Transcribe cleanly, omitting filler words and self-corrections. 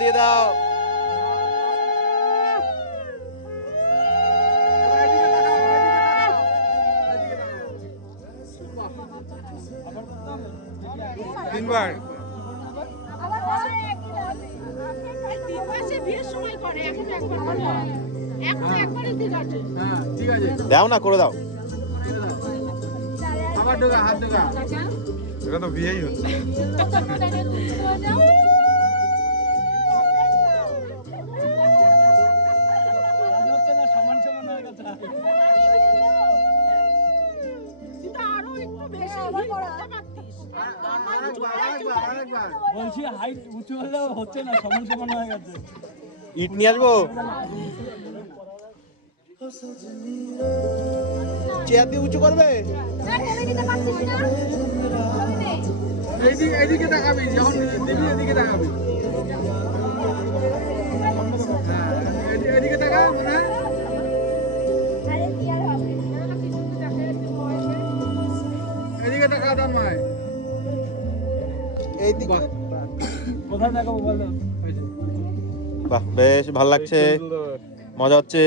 দিয়ে দাও। তিনবার ঠিক আছে, দাও না, করে দাও। আবার ঢোকা, হাত ঢোকা। এটা তো বিয়েই হচ্ছে। বলছি হাইট উঁচু হলেও হচ্ছে না, সমান সমান হয়ে গেছে। ইট নিয়ে আসবো, চেয়ার দিয়ে উঁচু করবে। এইদিকে তাকাবি, যখন দিবি এদিকে তাকাবি। এদিকে তাকা, না এদিকে তাকা তোর মায়। এইদিকে। কোথায় দেখাবো বলো? বাহ, বেশ ভালো লাগছে, মজা হচ্ছে।